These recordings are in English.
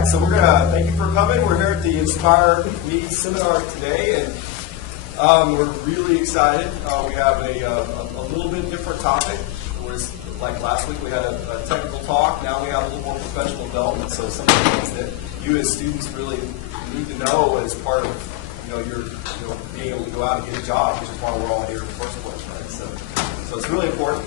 right, so we're gonna thank you for coming. We're here at the Inspire Me seminar today, and we're really excited. We have a little bit different topic. Whereas, like last week, we had a technical talk. Now we have a little more professional development. So some of the things that you as students really need to know as part of your being able to go out and get a job, which is why we're all here in the first place, right? So it's really important.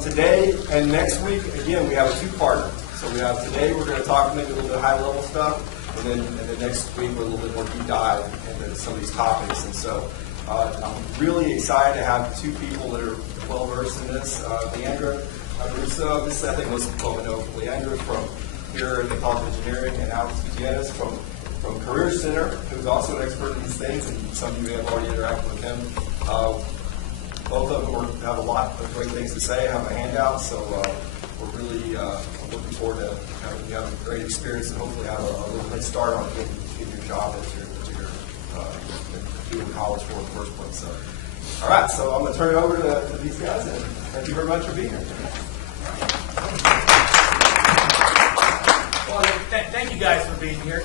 Today and next week, again, we have a two-parter. So we have today, we're going to talk maybe a little bit high-level stuff, and then next week we're a little bit more deep dive into some of these topics. And so I'm really excited to have two people that are well-versed in this. Leandra, Aburusa, this I think most people know Leandra from here at the College of Engineering, and Gutierrez from Career Center, who's also an expert in these things, and some of you may have already interacted with him. Both of them have a lot of great things to say, have a handout, so we're really looking forward to having a great experience and hopefully have a little head start on getting your job that you're doing college for in the first place. So, all right, so I'm going to turn it over to these guys, and thank you very much for being here. Well, thank you guys for being here.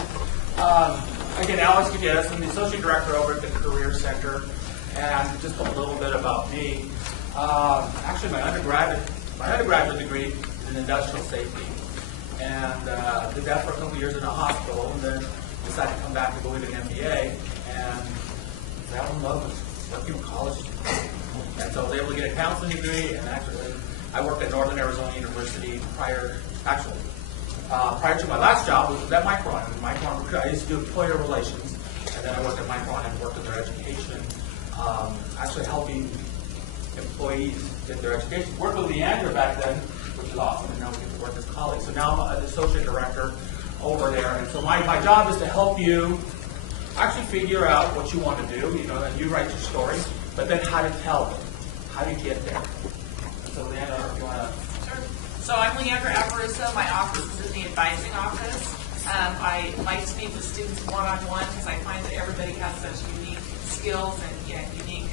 Again, Alex Gutierrez, I'm the Associate Director over at the Career Center, and just a little bit about me. Actually, my undergraduate degree is in industrial safety, and did that for a couple years in a hospital, and then decided to come back and go into an MBA, and fell in love with working with college students. And so I was able to get a counseling degree, and actually, I worked at Northern Arizona University prior to my last job, which was at Micron. And Micron, I used to do employer relations, and then I worked at Micron and worked in their education, actually helping employees get their education. Worked with Leandra back then, which is awesome, and now we get to work as colleagues. So now I'm an associate director over there, and so my job is to help you actually figure out what you want to do, and you write your story, but then how to tell it, how to get there. So Leandra, if you want to... So I'm Leandra Aburusa. My office is in the advising office. I like to meet with students one-on-one because I find that everybody has such unique skills and unique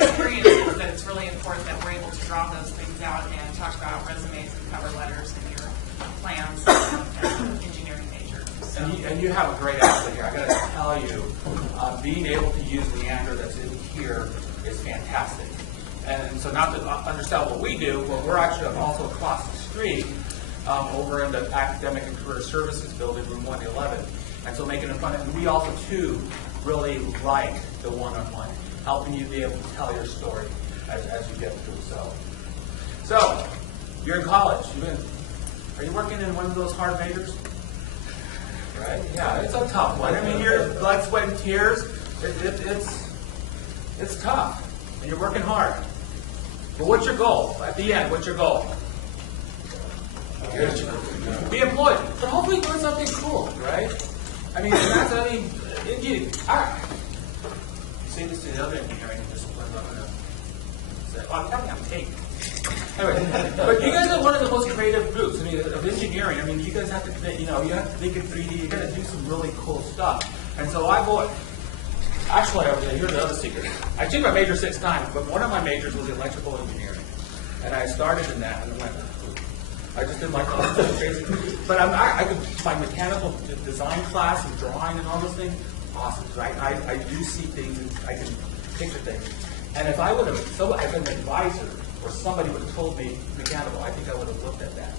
experiences that it's really important that we're able to draw those things out and talk about resumes and cover letters and your plans and engineering major. So. And you have a great asset here. I got to tell you, being able to use Leandra that's in here is fantastic. And so not to undersell what we do, but we're actually also across the street over in the Academic and Career Services building, room 111. And so making it fun. And we also, too, really like the one-on-one, helping you be able to tell your story as you get through. So you're in college. Are you working in one of those hard majors? Right? Yeah, it's a tough one. I mean, your blood, sweat, and tears, it's tough. And you're working hard. But what's your goal? At the end, what's your goal? Be employed. But hopefully learn something cool, right? I mean, engineering. Say this to the other engineering disciplines. I'm going to say, I'm telling you, I'm taking. Anyway, but you guys are one of the most creative groups. I mean, of engineering. I mean, you guys have to, you have to think in 3D. You got to do some really cool stuff. And so Actually, here's the other secret. I changed my major 6 times, but one of my majors was electrical engineering. And I started in that and went, I just didn't like all this crazy. But my mechanical design class and drawing and all those things, awesome, right? I do see things and I can picture things. And if I would have, if an advisor or somebody would have told me mechanical, I think I would have looked at that.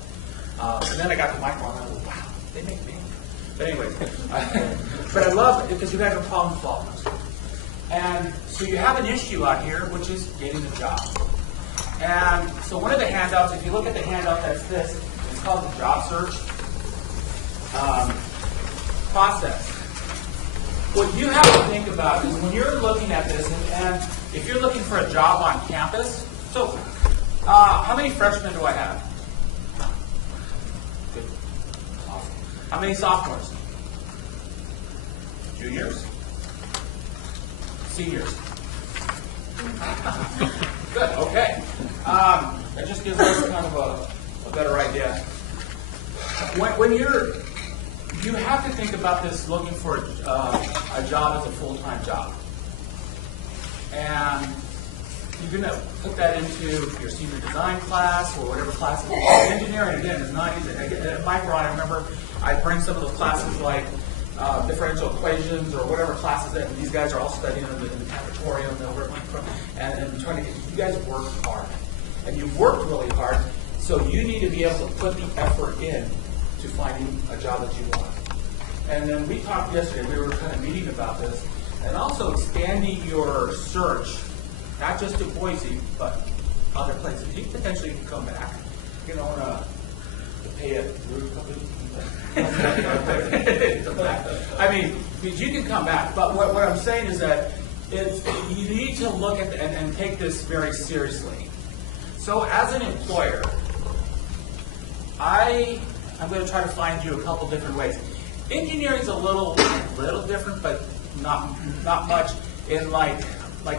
And then I got to Micron and I was, wow, they make me. But anyway, but I love it because you guys are problem solvers. And so you have an issue out here, which is getting a job. And so one of the handouts, if you look at the handout that's this, it's called the job search process. What you have to think about is when you're looking at this, and if you're looking for a job on campus, so how many freshmen do I have? Good. Awesome. How many sophomores? Juniors? Seniors? Good, okay. That just gives us kind of a better idea. When you have to think about this looking for a job as a full-time job. And you're going to put that into your senior design class or whatever class. Engineering, again, is not easy. At Micron, I remember I'd bring some of those classes like differential equations or whatever classes that these guys are all studying in the cafeteria and over at Micron, and trying to get, you guys work hard. And you've worked really hard, so you need to be able to put the effort in to finding a job that you want. And then we talked yesterday, we were kind of meeting about this, and also expanding your search, not just to Boise, but other places. You potentially can come back. You don't want to pay a group company. I mean, you can come back, but what I'm saying is that you need to look at and take this very seriously. So as an employer, I'm going to try to find you a couple different ways. Engineering is a little different, but not much in like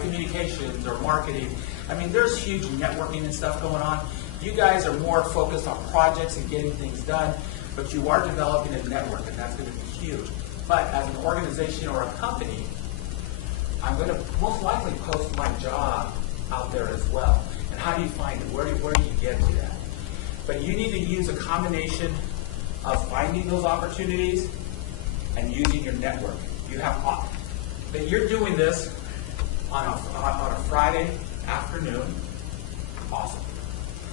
communications or marketing. I mean, there's huge networking and stuff going on. You guys are more focused on projects and getting things done, but you are developing a network, and that's going to be huge. But as an organization or a company, I'm going to most likely post my job out there as well. And how do you find it? Where do you get to that? But you need to use a combination of finding those opportunities and using your network. You have that you're doing this on a Friday afternoon, awesome.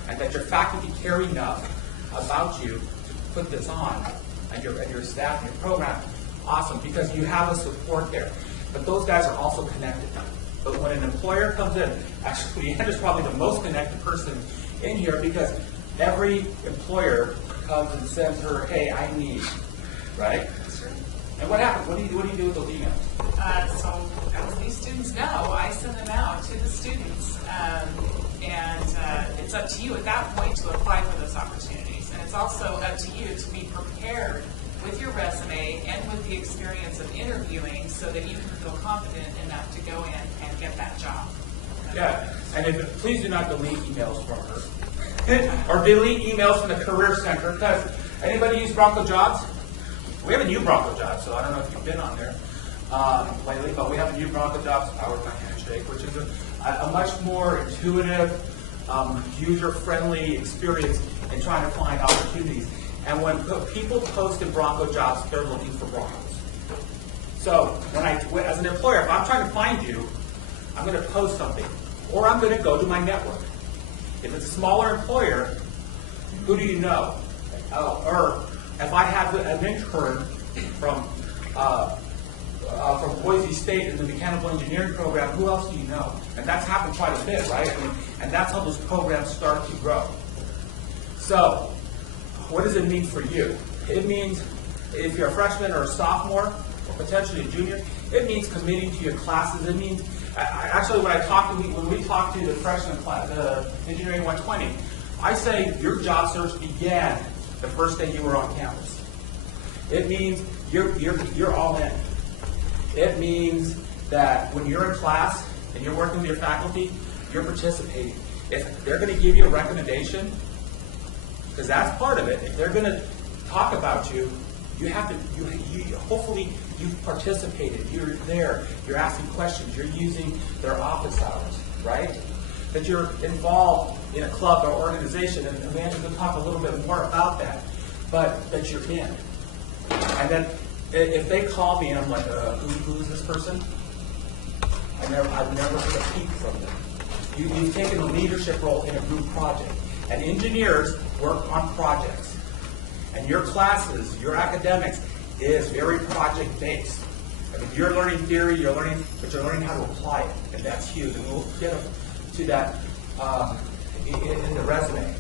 And that your faculty care enough about you to put this on, and your staff and your program, awesome, because you have a support there. But those guys are also connected. But when an employer comes in, actually, Leandra's probably the most connected person in here, because every employer comes and sends her, hey, I need, right? And what happens? What do you do with those emails? So as these students know, I send them out to the students. And it's up to you at that point to apply for those opportunities. And it's also up to you to be prepared with your resume and with the experience of interviewing so that you can feel confident enough to go in and get that job. Yeah, and please do not delete emails from her. Or delete emails from the Career Center, because anybody use Bronco Jobs? We have a new Bronco Jobs, so I don't know if you've been on there lately, but we have a new Bronco Jobs powered by Handshake, which is a much more intuitive, user-friendly experience in trying to find opportunities. And when people post in Bronco Jobs, they're looking for Broncos. So as an employer, if I'm trying to find you, I'm going to post something, or I'm going to go to my network. If it's a smaller employer, who do you know? Or if I have an intern from Boise State in the mechanical engineering program, who else do you know? And that's happened quite a bit, right? I mean, and that's how those programs start to grow. So, what does it mean for you? It means if you're a freshman or a sophomore, or potentially a junior, it means committing to your classes. It means, actually, when we talk to the freshman class, the Engineering 120, I say your job search began the first day you were on campus. It means you're all in. It means that when you're in class and you're working with your faculty, you're participating. If they're going to give you a recommendation, because that's part of it, if they're going to talk about you, you have to, hopefully you've participated, you're there, you're asking questions, you're using their office hours, right? That you're involved in a club or organization, and Amanda's going to talk a little bit more about that, but that you're in. And then if they call me and I'm like, who is this person? I've never heard a peep from them. You've taken a leadership role in a group project. And engineers work on projects. And your classes, your academics, is very project-based. I mean, you're learning theory, but you're learning how to apply it. And that's huge. And we'll get to that in the resume.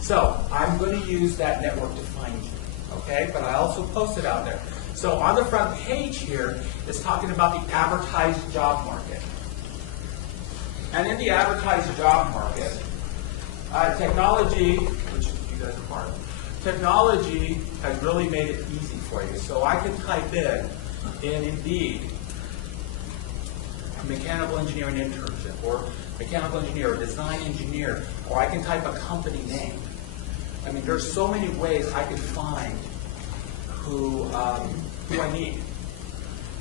So I'm going to use that network to find you. Okay? But I also post it out there. So on the front page here is talking about the advertised job market. And in the advertised job market, technology, which you guys are part of, technology has really made it easy for you. So I can type in Indeed, mechanical engineering internship, or mechanical engineer, or design engineer, or I can type a company name. I mean, there's so many ways I can find who I need.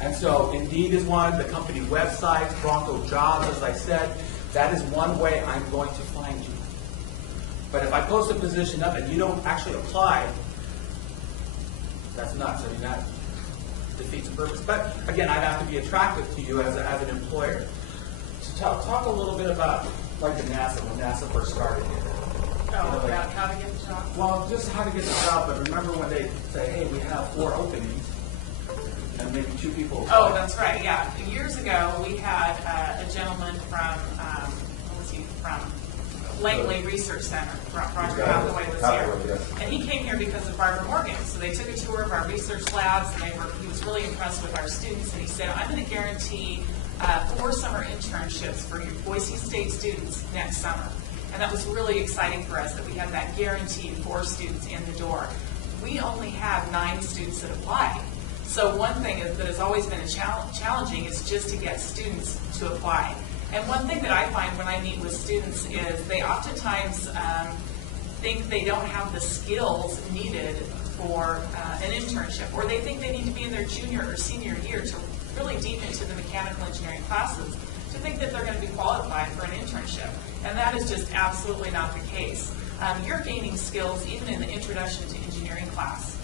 And so Indeed is one, the company websites, Bronco Jobs, as I said. That is one way I'm going to find you. But if I post a position up and you don't actually apply, that's nuts. I mean, that defeats the purpose. But again, I'd have to be attractive to you as an employer. So talk a little bit about like the NASA, when NASA first started here. Oh, about how to get the job? Well, just how to get the job, but remember when they say, hey, we have 4 openings, and maybe 2 people apply. Oh, that's right, yeah. Years ago, we had a gentleman from, from Langley Research Center, Roger Hathaway was here. And he came here because of Barbara Morgan. So they took a tour of our research labs, and he was really impressed with our students, and he said, I'm going to guarantee 4 summer internships for your Boise State students next summer. And that was really exciting for us that we had that guaranteed 4 students in the door. We only have 9 students that apply. So one thing that has always been challenging is just to get students to apply. And one thing that I find when I meet with students is they oftentimes think they don't have the skills needed for an internship, or they think they need to be in their junior or senior year to really deep into the mechanical engineering classes to think that they're going to be qualified for an internship. And that is just absolutely not the case. You're gaining skills even in the introduction to engineering class.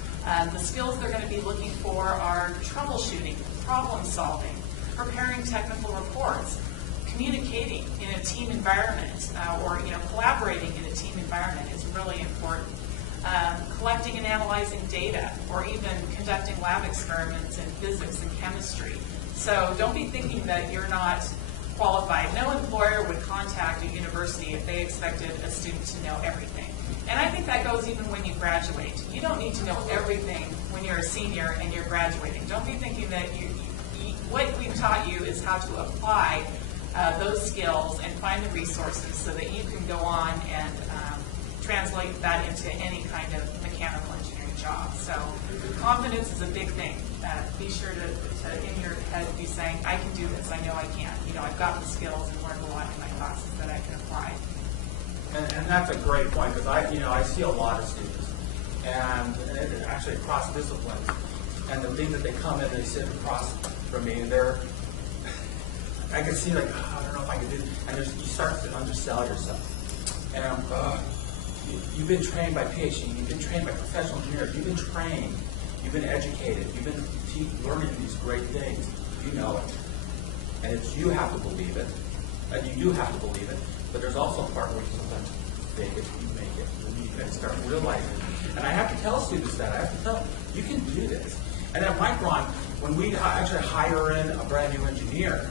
The skills they're going to be looking for are troubleshooting, problem solving, preparing technical reports, communicating in a team environment, or collaborating in a team environment is really important. Collecting and analyzing data, or even conducting lab experiments in physics and chemistry. So don't be thinking that you're not qualified. No employer would contact a university if they expected a student to know everything. And I think that goes even when you graduate. You don't need to know everything when you're a senior and you're graduating. Don't be thinking that what we've taught you is how to apply those skills and find the resources so that you can go on and translate that into any kind of mechanical engineering job. So confidence is a big thing. Be sure to in your head be saying, I can do this, I know I can. I've got the skills and learned a lot in my classes that I can apply. And that's a great point, because I see a lot of students, and actually across disciplines, and the things that they come in, they sit across from me, and I can see like, I don't know if I can do this, and you start to undersell yourself. And you've been trained by PhD, you've been trained by professional engineers, you've been trained, you've been educated, you've been learning these great things, you know it. And you have to believe it, and you do have to believe it, but there's also a part where you sometimes fake it, you make it, and you got to start realizing it. And I have to tell students that, I have to tell them, you can do this. And at Micron, when we actually hire in a brand new engineer,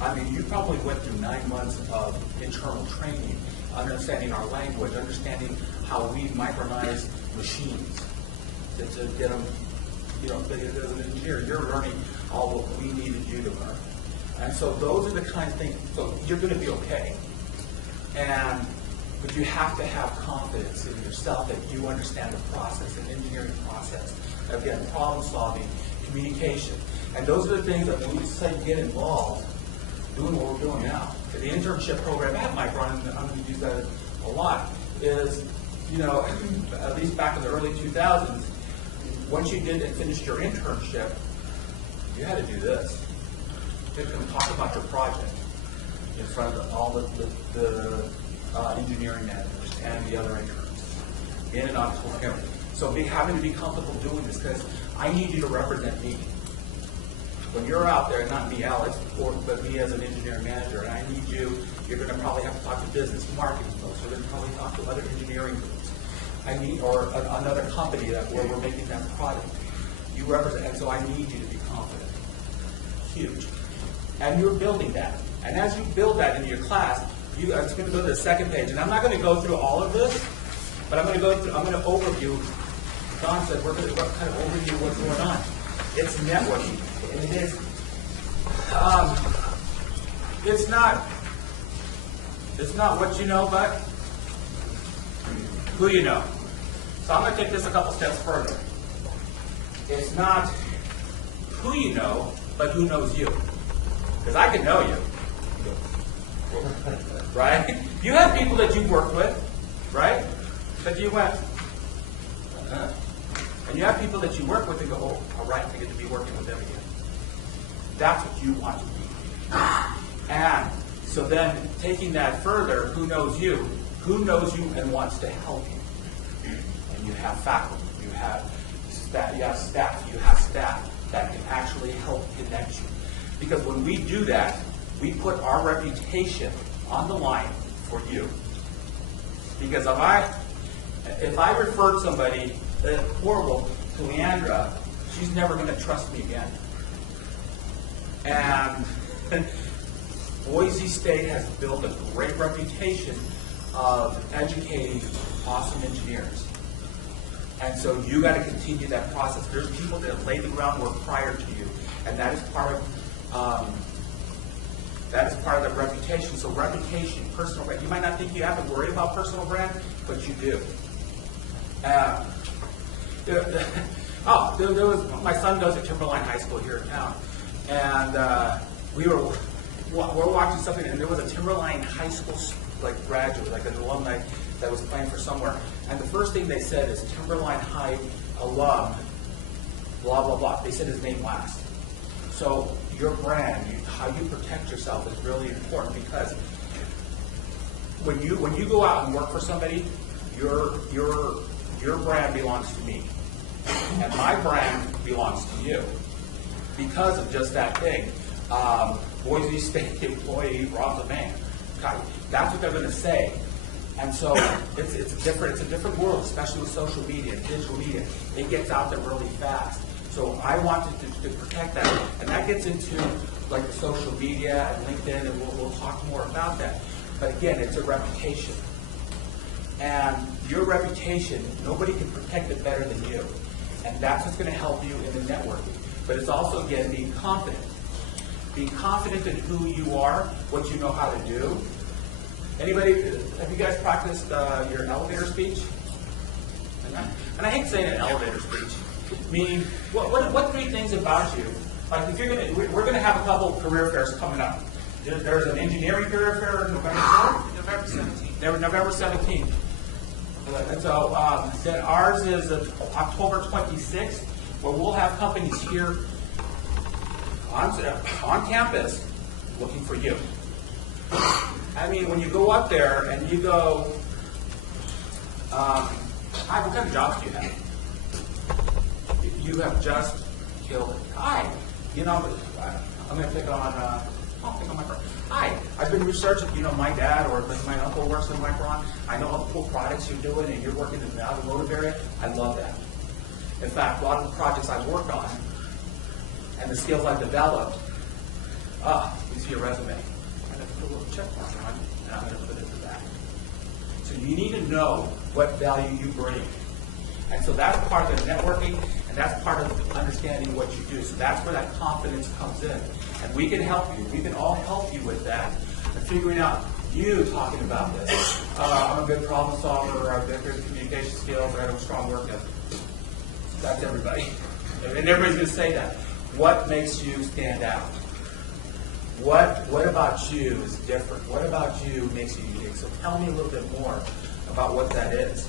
I mean, you probably went through 9 months of internal training, understanding our language, understanding how we micronize machines to get them, as an engineer, you're learning all what we needed you to learn. And so those are the kind of things, so you're going to be okay. But you have to have confidence in yourself that you understand the process, the engineering process. Again, problem solving, communication. And those are the things that when we say get involved, doing what we're doing now. The internship program at Micron, and I'm going to use that a lot, is, at least back in the early 2000s, once you did and finished your internship, you had to do this. You had to talk about your project in front of all the engineering managers and the other interns in an auditorium. So having to be comfortable doing this, because I need you to represent me. When you're out there, not me, Alex, but me as an engineering manager, and I need you, you're going to probably have to talk to business, marketing folks. You're going to probably talk to other engineering groups. Or another company where we're making that product. You represent, and so I need you to be confident. Huge. And you're building that. And as you build that into your class, I'm just going to go to the second page. And I'm not going to go through all of this, but I'm going to overview. Don said, what kind of overview what's going on? It's networking. And it is, it's not what you know, but who you know. So I'm going to take this a couple steps further. It's not who you know, but who knows you. Because I can know you. Right? You have people that you've worked with, right? That you went, and you have people that you work with and go, oh, all right, I get to be working with them again. That's what you want to be. And So then, taking that further, who knows you? Who knows you and wants to help you? And you have faculty, you have staff, you have staff that can actually help connect you. Because when we do that, we put our reputation on the line for you. Because if I referred somebody horrible to Leandra, she's never going to trust me again. And Boise State has built a great reputation of educating awesome engineers. And so you got to continue that process. There's people that have laid the groundwork prior to you, and that is part of the reputation. So reputation, personal brand. You might not think you have to worry about personal brand, but you do. There was my son goes to Timberline High School here in town, and we're watching something, and there was a Timberline High School graduate, like an alumni that was playing for somewhere, and the first thing they said is Timberline High alum, blah blah blah. They said his name last. So your brand, how you protect yourself is really important, because when you go out and work for somebody, your brand belongs to me, and my brand belongs to you, because of just that thing. Boise State employee robs a bank. That's what they're going to say. And so it's a different world, especially with social media and digital media. It gets out there really fast. So I wanted to protect that, and that gets into like the social media and LinkedIn, and we'll talk more about that. But again, it's a reputation, and your reputation, nobody can protect it better than you, and that's what's going to help you in the networking. But it's also, again, being confident in who you are, what you know how to do. Anybody, have you guys practiced your elevator speech? And I hate saying an elevator speech. Meaning, what three things about you? Like, if we're gonna have a couple of career fairs coming up. There's an engineering career fair November 4th? November 17th. November 17th. And so then ours is October 26th, where we'll have companies here on campus looking for you. I mean, when you go up there and you go, hi, what kind of jobs do you have? You have just killed it. Hi, I'm going to pick on, I'll pick on my friend. Hi, I've been researching, my dad or my uncle works in Micron. I know all the cool products you're doing, and you're working in the automotive area. I love that. In fact, a lot of the projects I work on and the skills I've developed, you see your resume. I'm going to put a little check mark on, and I'm going to put it to that. So you need to know what value you bring. And so that's part of the networking, and that's part of understanding what you do. So that's where that confidence comes in. And we can help you. We can all help you with that. And figuring out, you talking about this. I'm a good problem solver, I have good communication skills, I have a strong work ethic. That's everybody. And everybody's going to say that. What makes you stand out? What about you is different? What about you makes you unique? So tell me a little bit more about what that is.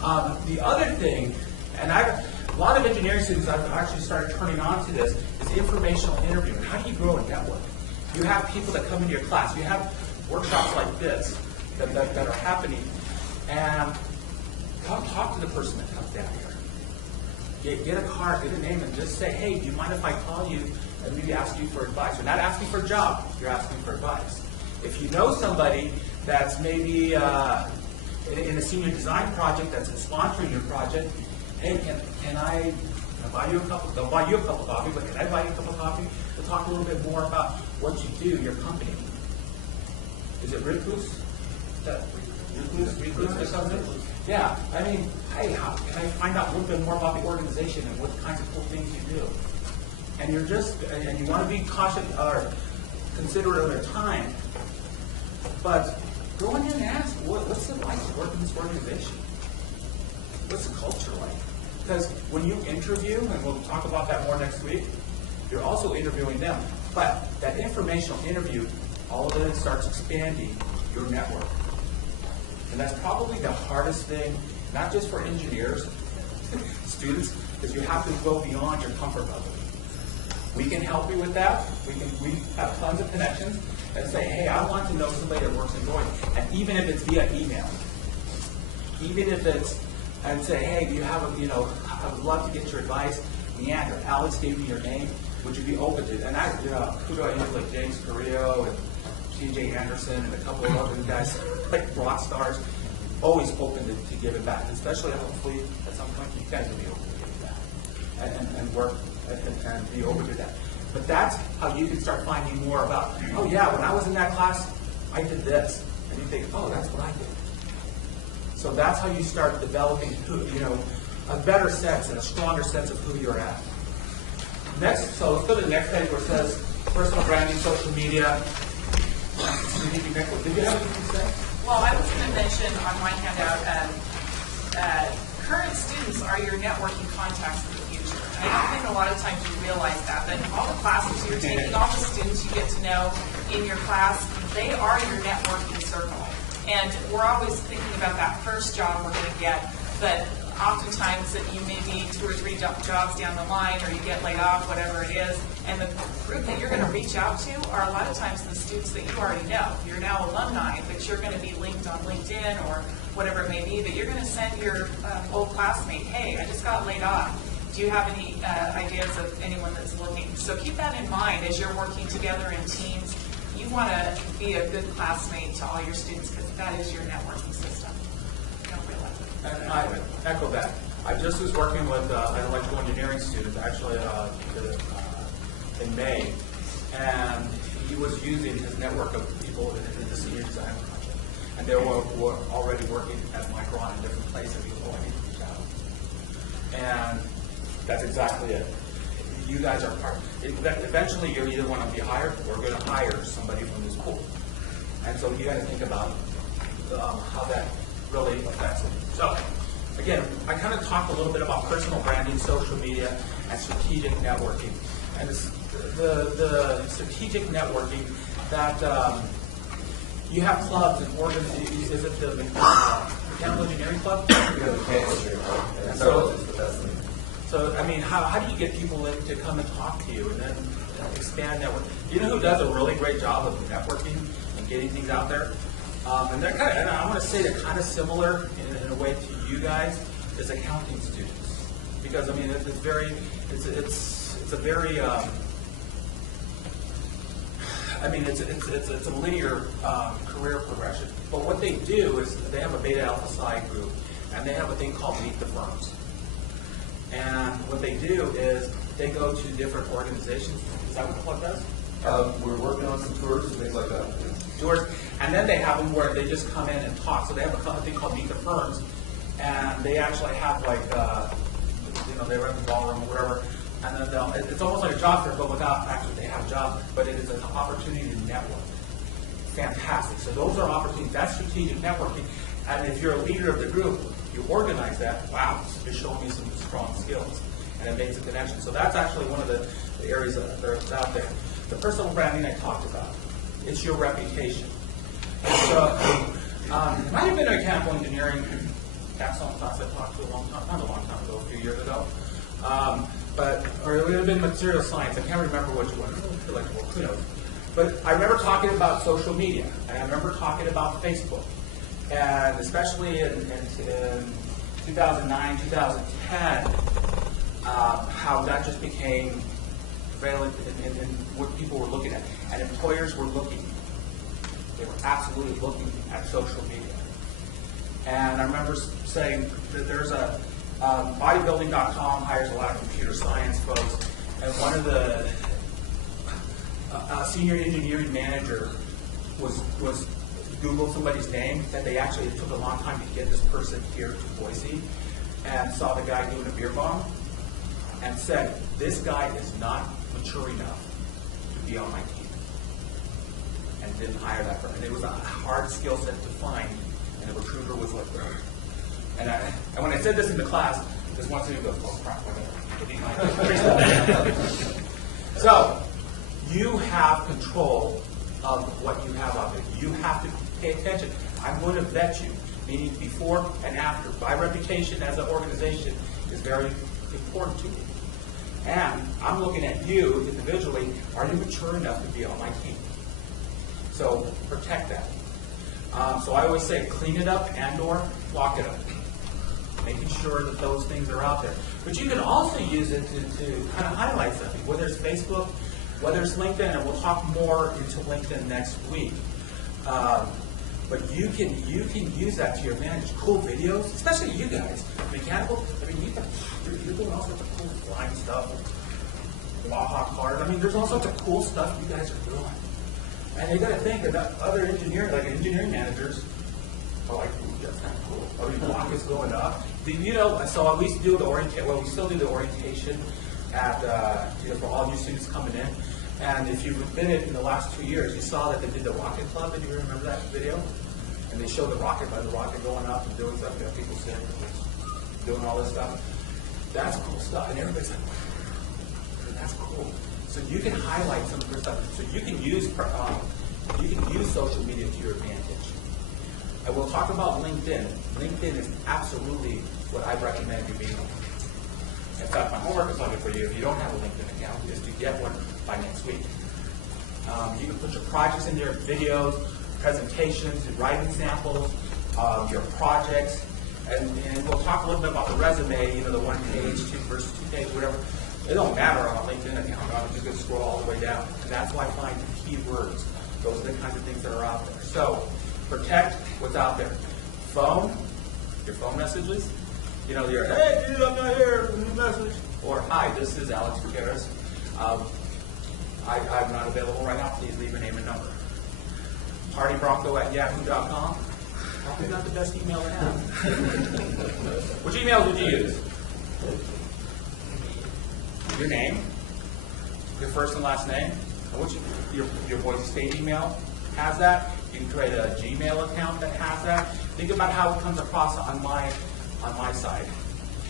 The other thing, and a lot of engineering students I've actually started turning on to this, is informational interviewing. How do you grow a network? You have people that come into your class. You have workshops like this that are happening, and come talk to the person that comes down here. Get a card, get a name, and just say, hey, do you mind if I call you and maybe ask you for advice? You're not asking for a job, you're asking for advice. If you know somebody that's maybe in a senior design project that's sponsoring your project, hey, can I buy you a cup of, don't buy you a cup of coffee, but can I buy you a cup of coffee to talk a little bit more about what you do, your company? Is it Recluse? Recluse or something? Yeah, I mean, hey, how can I find out a little bit more about the organization and what kinds of cool things you do? And and you want to be cautious or considerate of their time, but go in and ask, what's it like to work in this organization? What's the culture like? Because when you interview, and we'll talk about that more next week, you're also interviewing them. But that informational interview, all of it starts expanding your network. And that's probably the hardest thing, not just for engineers, students, because you have to go beyond your comfort level. We can help you with that. We have tons of connections and say, hey, I want to know somebody that works in Boise. And even if it's via email, even if it's, and say, hey, do you have a, I would love to get your advice. Leandra, Alex gave me your name. Would you be open to it? And who do I use? Like James Carrillo and TJ Anderson and a couple of other guys, like rock stars, always open to give it back. Especially, hopefully, at some point, you guys will be open to give it back and work and be open to that. But that's how you can start finding more about, oh yeah, when I was in that class, I did this. And you think, oh, that's what I did. So that's how you start developing a better sense and a stronger sense of who you're at. Next, so let's go to the next page where it says personal branding, social media. Did you have anything to say? Well, I was going to mention on my handout, current students are your networking contacts for the future. And I don't think a lot of times you realize that, but all the classes you're taking, all the students you get to know in your class, they are your networking circle. And we're always thinking about that first job we're going to get, but oftentimes that you may be 2 or 3 jobs down the line, or you get laid off, whatever it is, and the group that you're going to reach out to are a lot of times the students that you already know. You're now alumni, but you're going to be linked on LinkedIn or whatever it may be, but you're going to send your old classmate, hey, I just got laid off. Do you have any ideas of anyone that's looking? So keep that in mind as you're working together in teams. You want to be a good classmate to all your students because that is your networking system. You don't realize it. And I echo that. I just was working with an electrical engineering student, actually in May, and he was using his network of people in the senior design project. And they were already working at Micron in different places. He was going to reach out. And that's exactly it. You guys are part. Eventually, you're either going to be hired or going to hire somebody from this pool. And so you got to think about how that really affects it. So, again, I kind of talked a little bit about personal branding, social media, and strategic networking. And the strategic networking that you have clubs and organizations. Is it the mechanical engineering club? Yeah, the mechanical engineering club. So, I mean, how do you get people in to come and talk to you and then expand network? You know who does a really great job of networking and getting things out there? And they're kind of, and I want to say they're kind of similar in a way to you guys, is accounting students. Because, I mean, it's a very, it's a linear career progression. But what they do is they have a beta alpha psi group, and they have a thing called Meet the Firms. And what they do is they go to different organizations. Is that what the club does? We're working on some tours and things like that. Tours, and then they have them where they just come in and talk. So they have a thing called Meet the Firms, and they actually have like, they rent the ballroom or whatever, and then it's almost like a job fair, but without actually they have a job, but it is an opportunity to network. Fantastic. So those are opportunities. That's strategic networking. And if you're a leader of the group, you organize that. Wow, you're showing me some strong skills, and it makes a connection. So that's actually one of the areas that are out there. The personal branding I talked about. It's your reputation. And so, might have been a mechanical engineering excellent class I talked to not a long time ago, a few years ago. Or it would have been material science. I can't remember which one. Electrical, who knows? But I remember talking about social media, and I remember talking about Facebook. And especially in 2009, 2010, how that just became prevalent in what people were looking at. And employers were looking. They were absolutely looking at social media. And I remember saying that there's a bodybuilding.com hires a lot of computer science folks, and one of the senior engineering manager was Googled somebody's name, that they actually, it took a long time to get this person here to Boise, and saw the guy doing a beer bomb, and said, this guy is not mature enough to be on my team. And didn't hire that person. And it was a hard skill set to find, and the recruiter was like, ugh. And when I said this in the class, this one student goes, oh crap, whatever. So, you have control of what you have out there. You have to pay attention. I'm going to vet you, meaning before and after. My reputation as an organization is very important to me. And I'm looking at you individually, are you mature enough to be on my team? So protect that. So I always say clean it up and or lock it up. Making sure that those things are out there. But you can also use it to kind of highlight something, whether it's Facebook, whether it's LinkedIn, and we'll talk more into LinkedIn next week. But you can use that to your advantage. Cool videos, especially you guys. Mechanical, I mean, you're doing all sorts of cool flying stuff, Baja cars. I mean, there's all sorts of cool stuff you guys are doing. And you got to think about other engineering, like engineering managers, are like, ooh, that's kind of cool. Oh, your block is going up. You know, so we used to do the orientation. Well, we still do the orientation at for all new students coming in. And if you've been in the last 2 years, you saw that they did the rocket club. Did you remember that video? And they showed the rocket going up and doing stuff. You know, people sitting, doing all this stuff. That's cool stuff. And everybody's like, that's cool. So you can highlight some of your stuff. So you can use social media to your advantage. And we'll talk about LinkedIn. LinkedIn is absolutely what I recommend you being on. In fact, my homework is on it for you. If you don't have a LinkedIn account, is to get one by next week. You can put your projects in there, videos, presentations, writing samples, your projects, and we'll talk a little bit about the resume, you know, the 1 page, 2 versus 2 page, whatever. It don't matter on a LinkedIn account. I'm just going to scroll all the way down. And that's why I find keywords. Those are the kinds of things that are out there. So protect what's out there. Phone, your phone messages. You know, you're, hey, dude, I'm not here, new message. Or, hi, this is Alex Gutierrez. I'm not available right now. Please leave your name and number. partybronco@yahoo.com. Probably not the best email to have. Which email would you use? Your name, your first and last name, and your Boise State email has that. You can create a Gmail account that has that. Think about how it comes across on my side.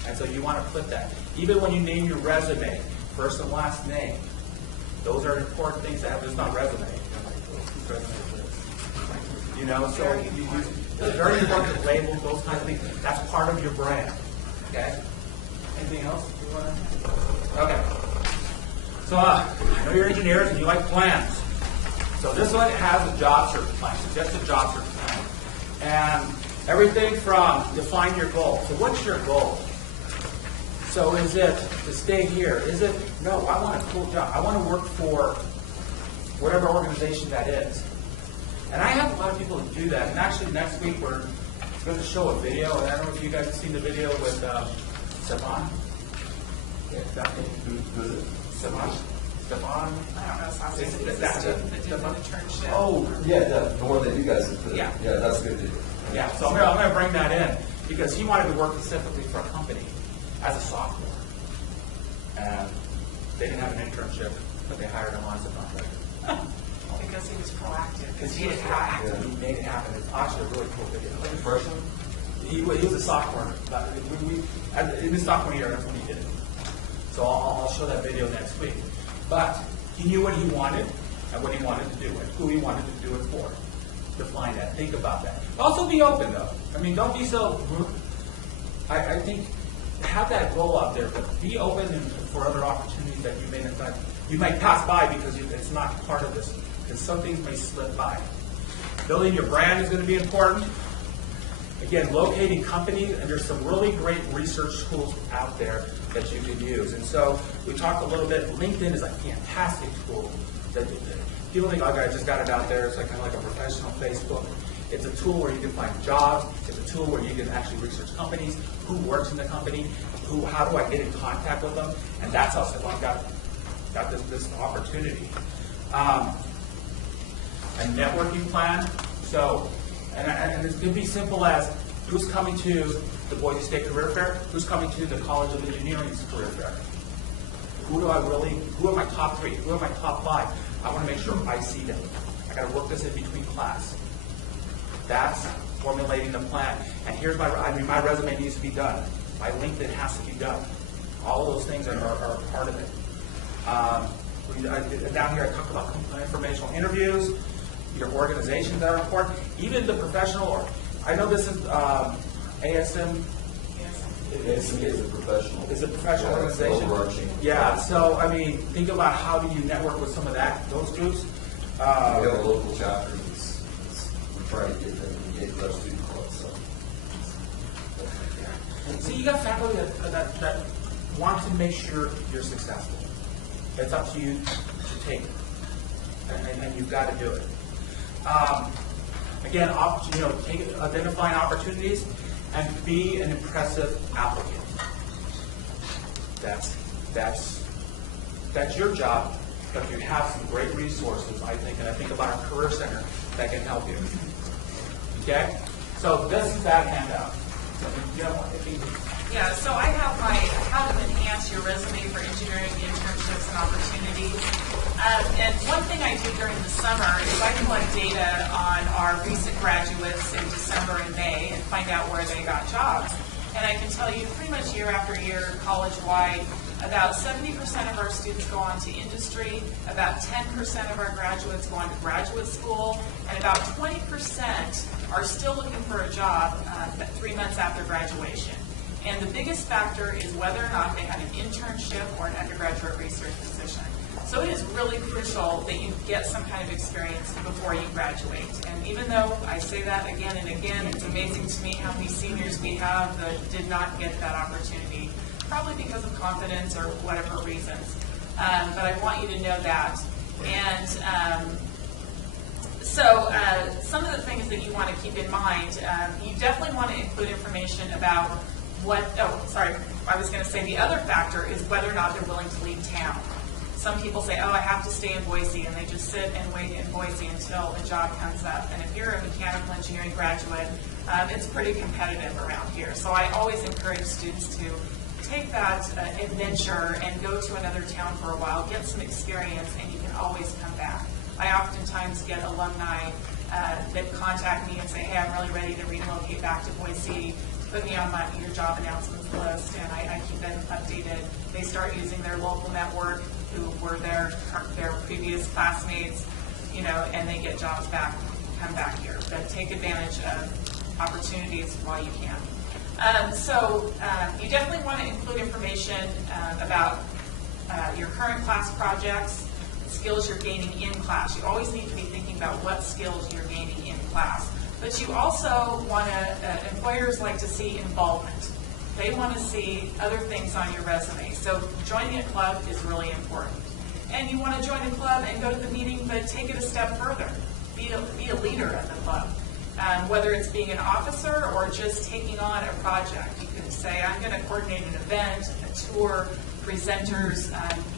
And so you want to put that. Even when you name your resume, first and last name, those are important things to have. It's not resume. You know, so it's very important to label those kinds of things. That's part of your brand. Okay? Anything else you want to? Okay. So I know you're engineers and you like plans. So this one has a job search plan. It's just a job search plan. And everything from define your goal. So what's your goal? So is it to stay here? Is it, no, I want a cool job. I want to work for whatever organization that is. And I have a lot of people that do that. And actually next week we're going to show a video. And I don't know if you guys have seen the video with Stefan. Who's it? Stefan? I don't know, sounds like it's a student that did an internship. Oh, yeah, the one that you guys have put in. Yeah. Yeah, that's good. Yeah, so I'm going to bring that in because he wanted to work specifically for a company as a sophomore. And they didn't have an internship, but they hired him on as a contractor. Because he was proactive. Because he was proactive. He made it happen. It's actually a really cool video. Freshman? He was a sophomore. In his sophomore year, that's when he did it. So I'll show that video next week. But he knew what he wanted and what he wanted to do it, who he wanted to do it for. Define that. Think about that. Also be open, though. I mean, don't be so... I think have that goal out there, but be open for other opportunities that you might pass by because it's not part of this. Because some things may slip by. Building your brand is going to be important. Again, locating companies, and there's some really great research tools out there that you can use. And so we talked a little bit, LinkedIn is a fantastic tool. That people think, okay, I just got it out there. It's like kind of like a professional Facebook. It's a tool where you can find jobs. It's a tool where you can actually research companies, who works in the company, how do I get in contact with them, and that's how Stefan got this opportunity. A networking plan. So, and it can be simple as who's coming to the Boise State Career Fair, who's coming to the College of Engineering's Career Fair. Who are my top 3? Who are my top 5? I want to make sure I see them. I got to work this in between class. That's formulating the plan. And here's my resume needs to be done. My LinkedIn has to be done. All of those things are part of it. Down here I talk about informational interviews, your organizations that are important, even the professional, I know this is ASM, ACE is a professional. It's a professional Yeah, it's organization. overarching. Yeah, so I mean, think about how do you network with some of those groups. We have a local chapter we're trying to get them to engage with our student clubs. So you got faculty that want to make sure you're successful. It's up to you to take it, and you've got to do it. Again, identifying opportunities and be an impressive applicant. That's your job, but you have some great resources, I think, and I think about our Career Center that can help you. Okay? So this is that handout. Yeah, so I have my how to enhance your resume for engineering internships and opportunities. And one thing I do during the summer is I collect data on our recent graduates in December and May and find out where they got jobs. And I can tell you pretty much year after year, college-wide, about 70% of our students go on to industry, about 10% of our graduates go on to graduate school, and about 20% are still looking for a job 3 months after graduation. And the biggest factor is whether or not they have an internship or an undergraduate research position. So it is really crucial that you get some kind of experience before you graduate. And even though I say that again and again, it's amazing to me how many seniors we have that did not get that opportunity, probably because of confidence or whatever reasons. But I want you to know that. And some of the things that you want to keep in mind, you definitely want to include information about I was going to say the other factor is whether or not they're willing to leave town. Some people say, I have to stay in Boise, and they just sit and wait in Boise until a job comes up. And if you're a mechanical engineering graduate, it's pretty competitive around here. So I always encourage students to take that adventure and go to another town for a while, get some experience, and you can always come back. I oftentimes get alumni that contact me and say, hey, I'm really ready to relocate back to Boise. Put me on your job announcements list, and I keep them updated. They start using their local network, who were their previous classmates, and they get jobs back, come back here. But take advantage of opportunities while you can. You definitely want to include information about your current class projects, skills you're gaining in class. You always need to be thinking about what skills you're gaining in class. But you also want to, employers like to see involvement. They want to see other things on your resume. So joining a club is really important. And you want to join a club and go to the meeting, but take it a step further. Be a leader of the club. Whether it's being an officer or just taking on a project. You can say, I'm going to coordinate an event, a tour, presenters.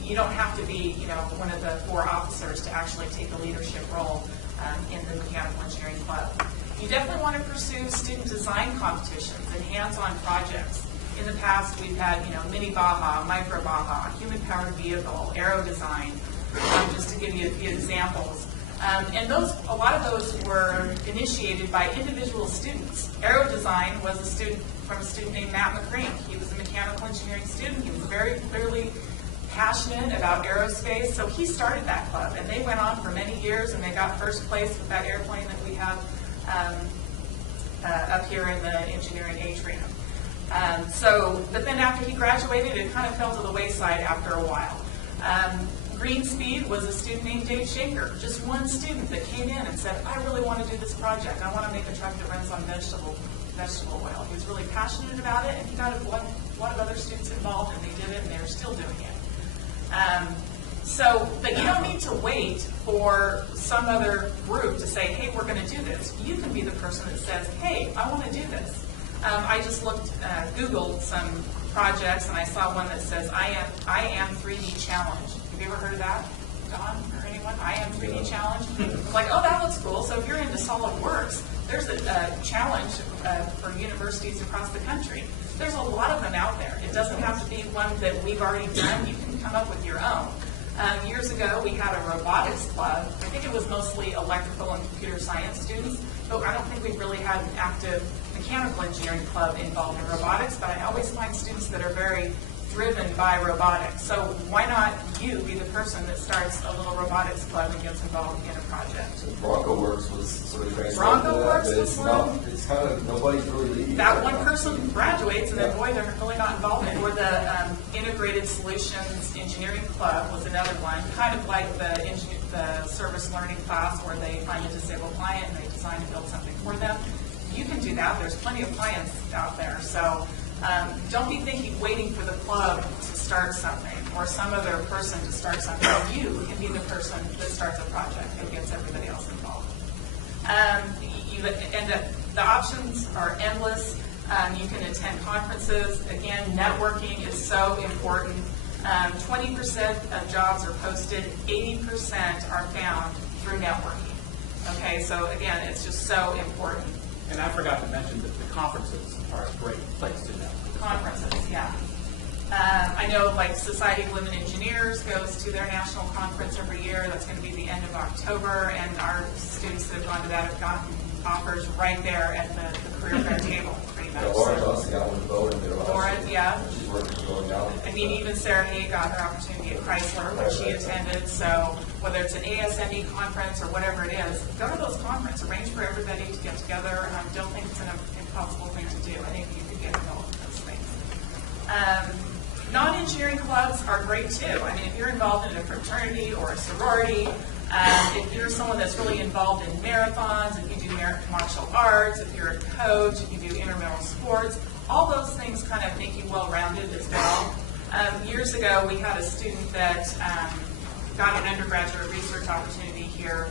You don't have to be, one of the 4 officers to actually take a leadership role in the mechanical engineering club. You definitely want to pursue student design competitions and hands-on projects. In the past, we've had, mini Baja, micro Baja, human-powered vehicle, aero design, just to give you a few examples. And a lot of those were initiated by individual students. Aero design was from a student named Matt McCrane. He was a mechanical engineering student. He was very clearly passionate about aerospace, so he started that club, and they went on for many years, and they got first place with that airplane that we have up here in the engineering atrium. But then after he graduated, it kind of fell to the wayside after a while. Green Speed was a student named Dave Shaker, just one student that came in and said, I really want to do this project. I want to make a truck that runs on vegetable oil. He was really passionate about it, and he got a lot of other students involved, and they did it, and they're still doing it. But you don't need to wait for some other group to say, hey, we're going to do this. You can be the person that says, hey, I want to do this. I just Googled some projects, and I saw one that says, I am 3D Challenge. Have you ever heard of that, Don, or anyone? I am 3D Challenge? I'm like, oh, that looks cool. So if you're into SolidWorks, there's a challenge for universities across the country. There's a lot of them out there. It doesn't have to be one that we've already done. You can come up with your own. Years ago, we had a robotics club. I think it was mostly electrical and computer science students, but I don't think we've really had an active mechanical engineering club involved in robotics, but I always find students that are very driven by robotics. So why not you be the person that starts a little robotics club and gets involved in a project. Bronco Works was sort of transferred Bronco to that, Works but was it's one? not, it's kind of, nobody's really leading. That one person graduates, and then boy, they're really not involved in it. Or the Integrated Solutions Engineering Club was another one, kind of like the service learning class where they find a disabled client and they design and build something for them. You can do that. There's plenty of clients out there. So don't be waiting for the club to start something or some other person to start something. You can be the person that starts a project and gets everybody else involved. The options are endless. You can attend conferences. Again, networking is so important. 20% of jobs are posted, 80% are found through networking. Okay, so again, it's just so important. And I forgot to mention that the conferences are a great place to know. Conferences, yeah. I know like Society of Women Engineers goes to their national conference every year. That's going to be the end of October, and our students that have gone to that have gotten offers right there at the career fair table, pretty much. Yeah, Laura Johnson got one to vote in there. Laura, yeah. She's working for going down. I mean, even Sarah Hay got her opportunity at Chrysler, which she attended. So whether it's an ASME conference or whatever it is, go to those conferences. Arrange for everybody to get together. I don't think it's an impossible thing to do. I think you could get involved in those things. Non-engineering clubs are great too. I mean, if you're involved in a fraternity or a sorority, if you're someone that's really involved in marathons, if you do martial arts, if you're a coach, if you do intramural sports, all those things kind of make you well-rounded as well. Years ago, we had a student that got an undergraduate research opportunity here.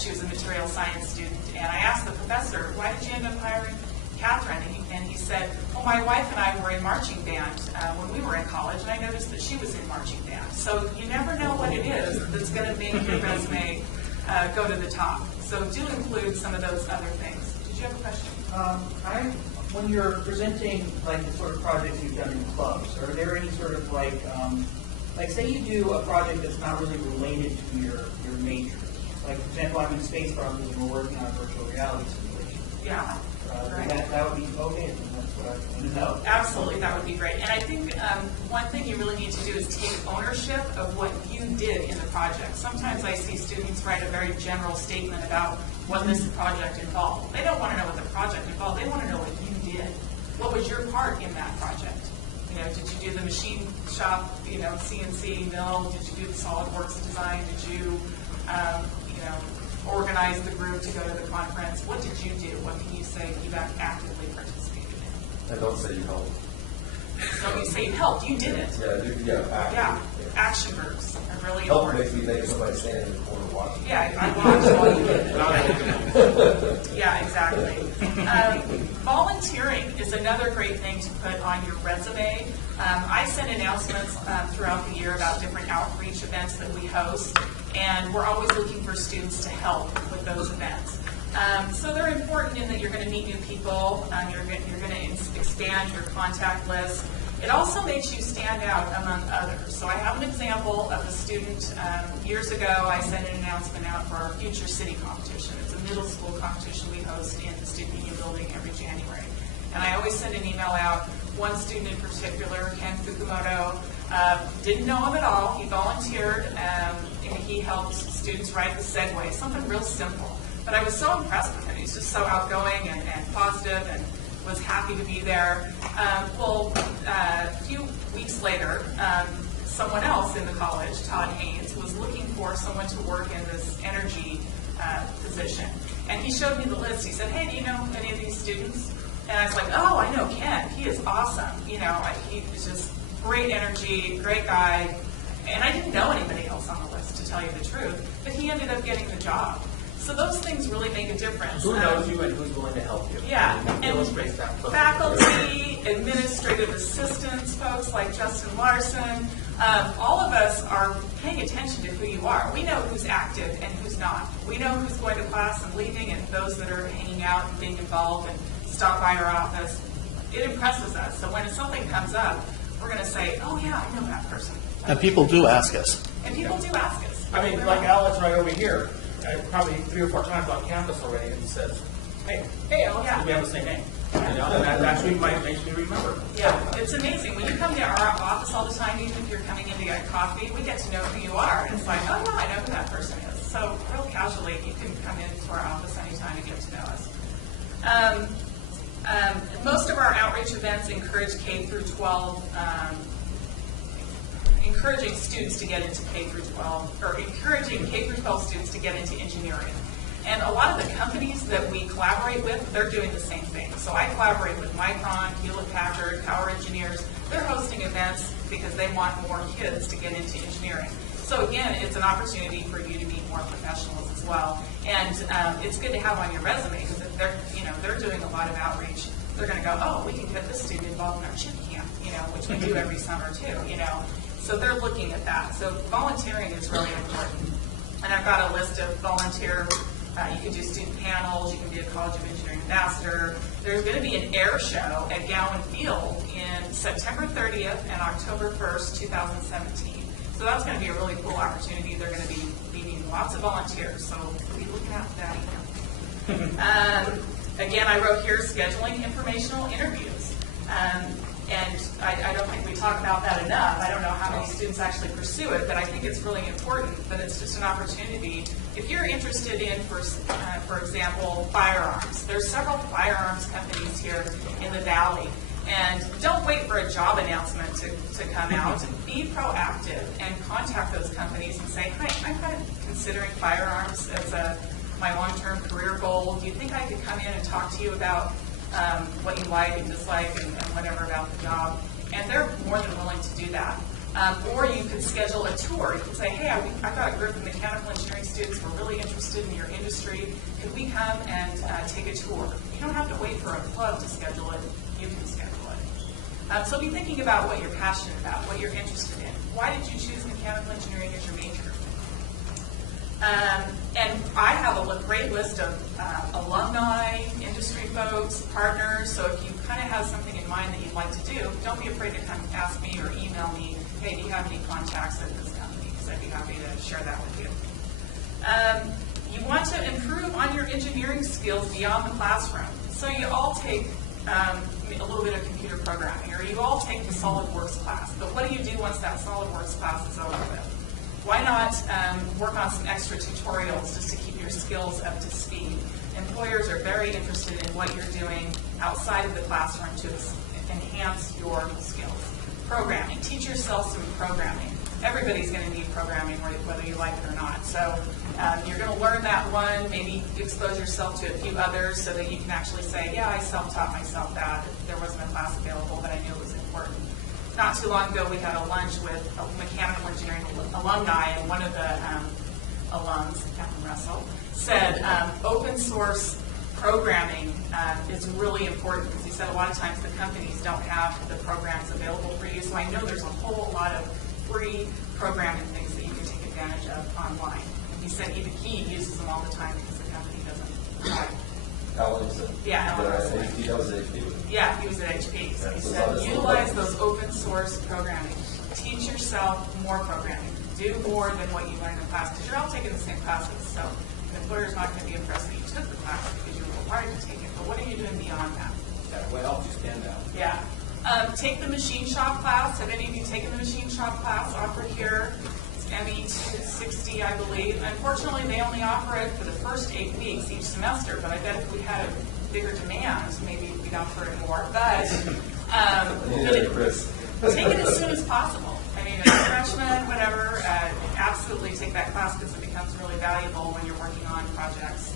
She was a material science student, and I asked the professor, why did you end up hiring Catherine? And he said, well, my wife and I were in marching band when we were in college, and I noticed that she was in marching band. So you never know what it is that's going to make your resume go to the top. So do include some of those other things. Did you have a question? When you're presenting like the sort of projects you've done in clubs, are there any sort of like say you do a project that's not really related to your major? Like for example, I'm in space programs and we're working on a virtual reality simulation. Yeah. Right. That would be okay, and that's what I want to know. Absolutely, that would be great. And I think one thing you really need to do is take ownership of what you did in the project. Sometimes I see students write a very general statement about what this project involved. They don't want to know what the project involved. They want to know what you did. What was your part in that project? You know, did you do the machine shop, CNC mill? Did you do the SolidWorks design? Did you, organize the group to go to the conference? What did you do? What can you say you actively participated in? And don't say you helped. Don't you say you helped? You did it. Yeah. Action verbs are really Help important. makes me think of somebody standing in the corner watching. Yeah, I watched while you did it. Yeah, exactly. Volunteering is another great thing to put on your resume. I send announcements throughout the year about different outreach events that we host, and we're always looking for students to help with those events. So they're important in that you're going to meet new people, you're going to expand your contact list. It also makes you stand out among others. So I have an example of a student. Years ago, I sent an announcement out for our Future City competition. It's a middle school competition we host in the Student Union building every January. And I always send an email out. One student in particular, Ken Fukumoto, didn't know him at all. He volunteered, and he helped students write the Segway, something real simple. But I was so impressed with him. He's just so outgoing and positive and was happy to be there. A few weeks later, someone else in the college, Todd Haynes, was looking for someone to work in this energy position. And he showed me the list. He said, hey, do you know any of these students? And I was like, oh, I know Ken. He is awesome. He was just great energy, great guy. And I didn't know anybody else on the list, to tell you the truth. But he ended up getting the job. So those things really make a difference. Who knows you and who's willing to help you? Yeah, And illustrates that. faculty, administrative assistants, folks like Justin Larson, all of us are paying attention to who you are. We know who's active and who's not. We know who's going to class and leaving, and those that are hanging out and being involved and stop by our office. It impresses us. So when something comes up, we're going to say, oh yeah, I know that person. And people do ask us. And people do ask us. I mean, like Alex right over here, probably 3 or 4 times on campus already, and he says, hey, Alex, Yeah. we have the same name. You know, and that actually makes me remember. Yeah, it's amazing. When you come to our office all the time, even if you're coming in to get coffee, we get to know who you are. And it's like, oh, yeah, I know who that person is. So real casually, you can come into our office anytime and get to know us. Most of our outreach events encourage K through 12, encouraging students to get into K through 12, or encouraging K through 12 students to get into engineering. And a lot of the companies that we collaborate with, they're doing the same thing. So I collaborate with Micron, Hewlett-Packard, Power Engineers. They're hosting events because they want more kids to get into engineering. So again, it's an opportunity for you to meet more professionals as well. And it's good to have on your resume because if they're doing a lot of outreach, they're going to go, oh, we can get this student involved in our chip camp, which we do every summer too, So they're looking at that. So volunteering is really important. And I've got a list of volunteer. You can do student panels. You can be a College of Engineering ambassador. There's going to be an air show at Gowan Field in September 30th and October 1st, 2017. So that's going to be a really cool opportunity. They're going to be needing lots of volunteers. So be looking out for that. Again, I wrote here scheduling informational interviews. And I don't think we talk about that enough. I don't know how many students actually pursue it, but I think it's really important that it's just an opportunity. If you're interested in, for example, firearms, there's several firearms companies here in the Valley. And don't wait for a job announcement to come out. Be proactive and contact those companies and say, hi, I'm kind of considering firearms as my long-term career goal. Do you think I could come in and talk to you about what you like and dislike and whatever about the job? And they're more than willing to do that. Or you could schedule a tour. You could say, hey, I've got a group of mechanical engineering students. We're really interested in your industry. Could we come and take a tour? You don't have to wait for a club to schedule it. You can schedule it. So be thinking about what you're passionate about, what you're interested in. Why did you choose mechanical engineering as your major? And I have a great list of alumni, industry folks, partners. So if you kind of have something in mind that you'd like to do, don't be afraid to come ask me or email me, hey, do you have any contacts at this company? Because I'd be happy to share that with you. You want to improve on your engineering skills beyond the classroom. So you all take a little bit of computer programming, or you all take the SolidWorks class. But what do you do once that SolidWorks class is over with? Why not work on some extra tutorials just to keep your skills up to speed? Employers are very interested in what you're doing outside of the classroom to enhance your skills. Programming. Teach yourself some programming. Everybody's going to need programming whether you like it or not. So you're going to learn that one, maybe expose yourself to a few others so that you can actually say, yeah, I self-taught myself that. There wasn't a class available, but I knew it was important. Not too long ago, we had a lunch with a mechanical engineering alumni, and one of the alums, Captain Russell, said open source programming is really important because he said a lot of times the companies don't have the programs available for you. So I know there's a whole lot of free programming things that you can take advantage of online. He said even he uses them all the time because the company doesn't provide. Yeah, That was at HP. Yeah, he was at HP. So he said, utilize those open source programming. Teach yourself more programming. Do more than what you learned in class, because you're all taking the same classes. So the employer's not going to be impressed that you took the class because you were required to take it. But what are you doing beyond that? Yeah, what helps you stand out? Yeah. Take the machine shop class. Have any of you taken the machine shop class offered here? ME 260, I believe. Unfortunately, they only offer it for the first 8 weeks each semester, but I bet if we had a bigger demand, maybe we'd offer it more. But take it as soon as possible. I mean, as a freshman, whatever, absolutely take that class because it becomes really valuable when you're working on projects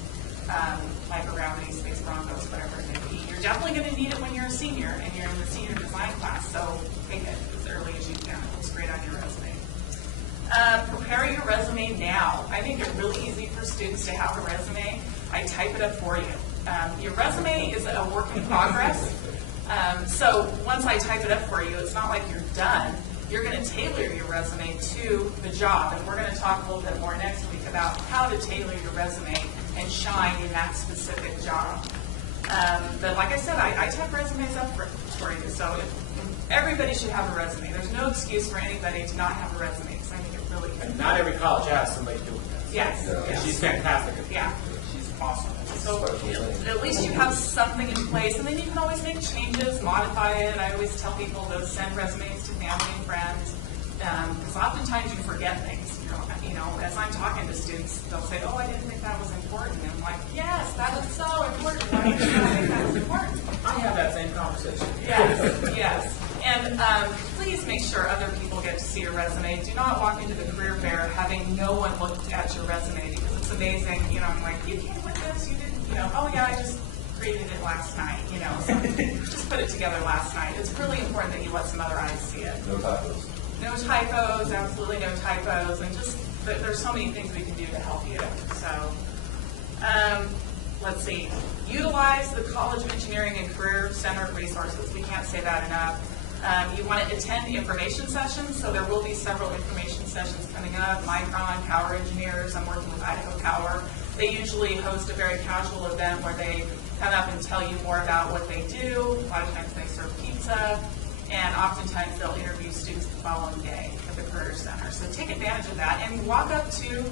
like microgravity, space broncos, whatever it may be. You're definitely going to need it when you're a senior and you're in the senior design class, so take it as early as you can. It looks great on your resume. Prepare your resume now. I make it really easy for students to have a resume. I type it up for you. Your resume is a work in progress. So once I type it up for you, it's not like you're done. You're going to tailor your resume to the job. And we're going to talk a little bit more next week about how to tailor your resume and shine in that specific job. But like I said, I type resumes up for you. So everybody should have a resume. There's no excuse for anybody to not have a resume because I think it really And not every college has somebody doing that. Yes. And she's fantastic. Yeah. She's Awesome. So at least you have something in place, and then you can always make changes, modify it. I always tell people to send resumes to family and friends, because oftentimes you forget things. You know, as I'm talking to students, they'll say, "Oh, I didn't think that was important." And I'm like, "Yes, that is so important. Why did you not think that was important?" I have that same conversation. Yes, yes. And please make sure other people get to see your resume. Do not walk into the career fair having no one looked at your resume, because it's amazing. You know, I'm like, "You came with this? You didn't, you know, oh yeah, I just created it last night, you know, so just put it together last night." It's really important that you let some other eyes see it. No typos. No typos, absolutely no typos, and just, there's so many things we can do to help you. So, let's see. Utilize the College of Engineering and Career Center resources. We can't say that enough. You want to attend the information sessions, so there will be several information sessions coming up. Micron, Power Engineers, I'm working with Idaho Power. They usually host a very casual event where they come up and tell you more about what they do. A lot of times they serve pizza, and oftentimes they'll interview students the following day at the Career Center. So take advantage of that and walk up to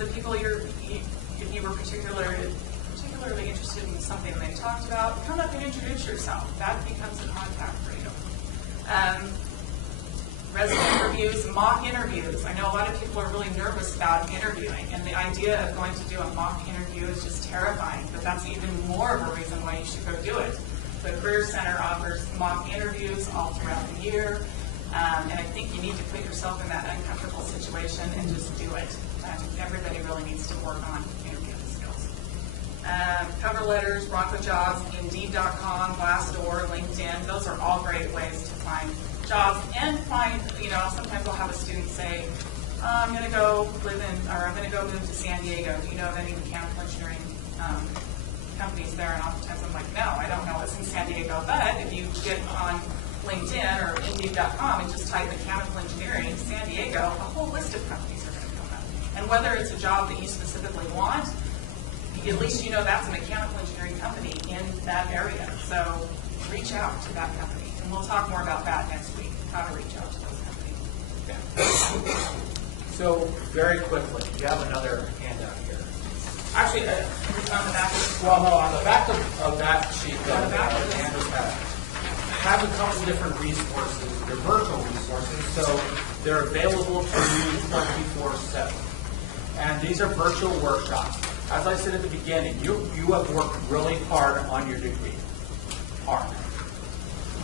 the people if you were particularly interested in something they talked about, come up and introduce yourself. That becomes a contact for you. Resume reviews, mock interviews. I know a lot of people are really nervous about interviewing, and the idea of going to do a mock interview is just terrifying, but that's even more of a reason why you should go do it. The Career Center offers mock interviews all throughout the year, and I think you need to put yourself in that uncomfortable situation and just do it. Everybody really needs to work on interviewing skills. Cover letters, Bronco Jobs, Indeed.com, Glassdoor, LinkedIn, those are all great ways to find jobs and find, you know, sometimes I'll have a student say, I'm going to go move to San Diego. Do you know of any mechanical engineering companies there? And oftentimes I'm like, no, I don't know what's in San Diego. But if you get on LinkedIn or Indeed.com and just type mechanical engineering San Diego, a whole list of companies are going to come up. And whether it's a job that you specifically want, at least you know that's a mechanical engineering company in that area. So reach out to that company. And we'll talk more about that next week, how to reach out to those companies. So very quickly, you have another handout here. Actually, On the back of well, no, on the back of that sheet, On the back of Leandra has a couple different resources. They're virtual resources, so they're available to you 24/7. And these are virtual workshops. As I said at the beginning, you have worked really hard on your degree. Hard.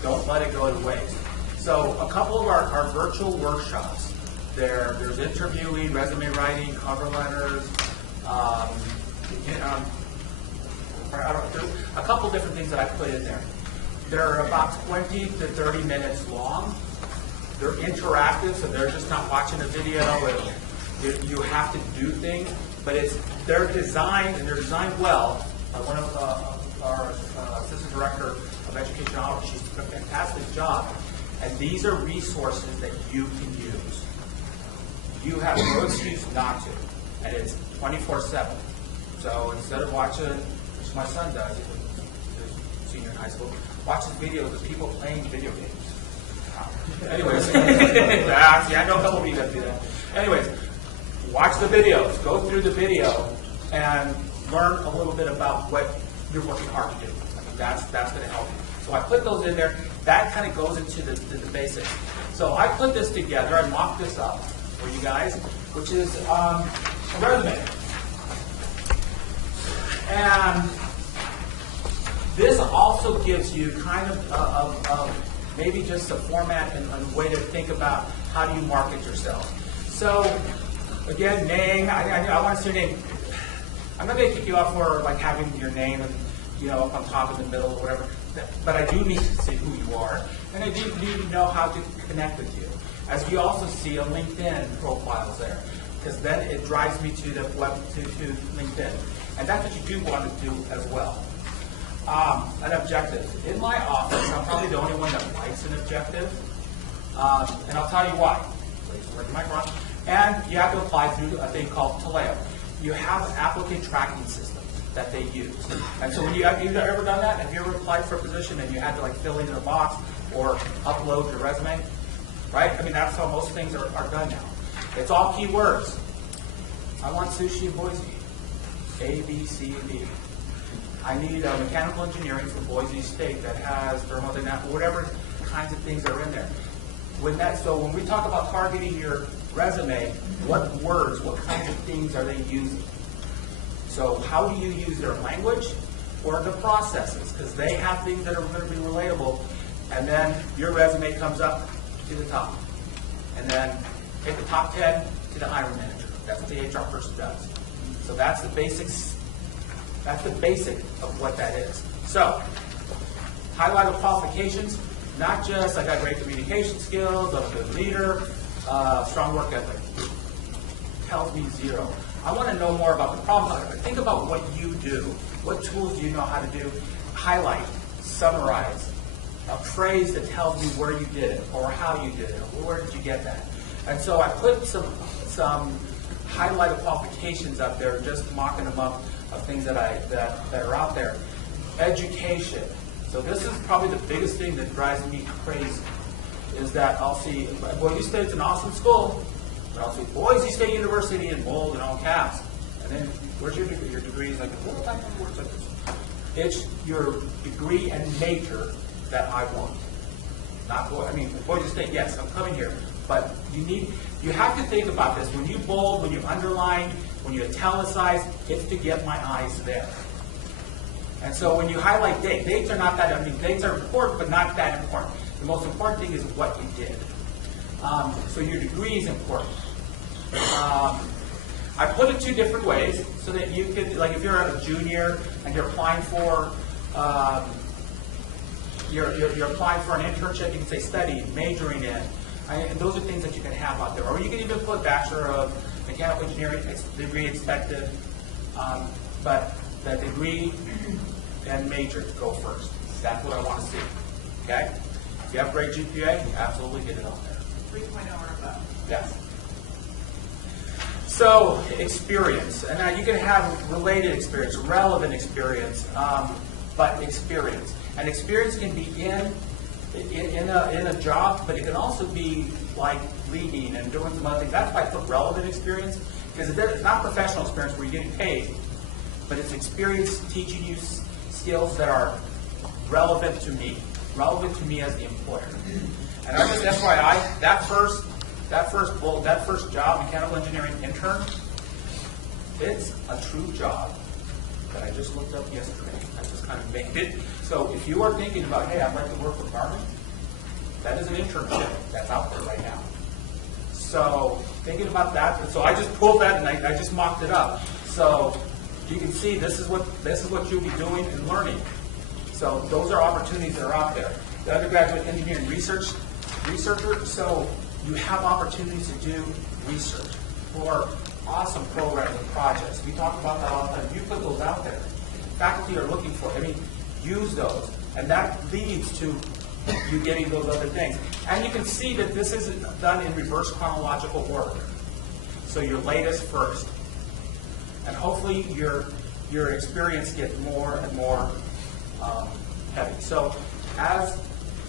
Don't let it go to waste. So a couple of our virtual workshops, there's interviewing, resume writing, cover letters, a couple different things that I put in there. They're about 20 to 30 minutes long. They're interactive, so they're just not watching a video. You have to do things, but they're designed, and they're designed well. One of our assistant director of education, she's done a fantastic job. And these are resources that you can use. You have no excuse not to, and it's 24/7. So instead of watching, which my son does, he's a senior in high school, watches videos of people playing video games. Anyways, I know a couple of you that do that. Anyways, watch the videos, go through the video, and learn a little bit about what you're working hard to do. I mean, that's going to help you. So I put those in there. That kind of goes into the basics. So I put this together. I mocked this up for you guys, which is a resume. And this also gives you kind of maybe just a format and a way to think about how do you market yourself. So again, name. I want to see your name. I'm not going to kick you off for like having your name and up on top, in the middle, or whatever. But I do need to see who you are, and I do need to know how to connect with you. As you also see a LinkedIn profiles there, because then it drives me to the web to LinkedIn, and that's what you do want to do as well. An objective. In my office, I'm probably the only one that likes an objective, and I'll tell you why. Please work the microphone. And you have to apply through a thing called Taleo. You have an applicant tracking system that they use. And so when you've ever done that? Have you ever applied for a position and you had to fill in a box or upload your resume? Right? I mean, that's how most things are done now. It's all keywords. I want sushi in Boise. A, B, C, and D. I need a mechanical engineering from Boise State that has thermodynamic, whatever kinds of things are in there. So when we talk about targeting your resume, what words, what kinds of things are they using? So how do you use their language or the processes? Because they have things that are going to be relatable, and then your resume comes up to the top. And then take the top 10 to the hiring manager. That's what the HR person does. So that's the basics. That's the basic of what that is. So, highlight of qualifications, not just I got great communication skills, I'm a good leader, strong work ethic. Tells me zero. I want to know more about the problem. Think about what you do. What tools do you know how to do? Highlight, summarize, a phrase that tells me where you did it or how you did it. Where did you get that? And so I put some highlighted qualifications up there, just mocking them up of things that are out there. Education. So this is probably the biggest thing that drives me crazy, is that I'll see Boise State's an awesome school, but I'll see Boise State University in bold and all caps. And then where's your degree? Your degree is like what type of words like this? It's your degree and major that I want. Not Boise State, yes, I'm coming here. But you have to think about this. When you bold, when you underline, when you italicize, it's to get my eyes there. And so when you highlight dates are not that, dates are important, but not that important. The most important thing is what you did. So your degree is important. I put it two different ways so that you could, like if you're a junior and you're applying for you're applying for an internship, you can say studying, majoring in. And those are things that you can have out there. Or you can even put Bachelor of Mechanical Engineering degree expected, but the degree and major go first. That's what I want to see. Okay? If you have great GPA, you absolutely get it on there. 3.0 or above. Yes. So, experience. And now you can have related experience, relevant experience, but experience. And experience can be in a job, but it can also be like leading and doing some other things. That's why I put relevant experience, because it's not professional experience where you're getting paid, but it's experience teaching you skills that are relevant to me as the employer. And I just FYI, that first job, mechanical engineering intern, it's a true job that I just looked up yesterday. I just kind of made it. So if you are thinking about, hey, I'd like to work for Garmin, that is an internship that's out there right now. So thinking about that, so I just pulled that and I just mocked it up. So you can see this is what you'll be doing and learning. So those are opportunities that are out there. The undergraduate engineering researcher, so you have opportunities to do research for awesome programs and projects. We talk about that all the time. You put those out there. Faculty are looking for it. Use those. And that leads to you getting those other things. And you can see that this is done in reverse chronological order. So your latest first. And hopefully your experience gets more and more heavy. So as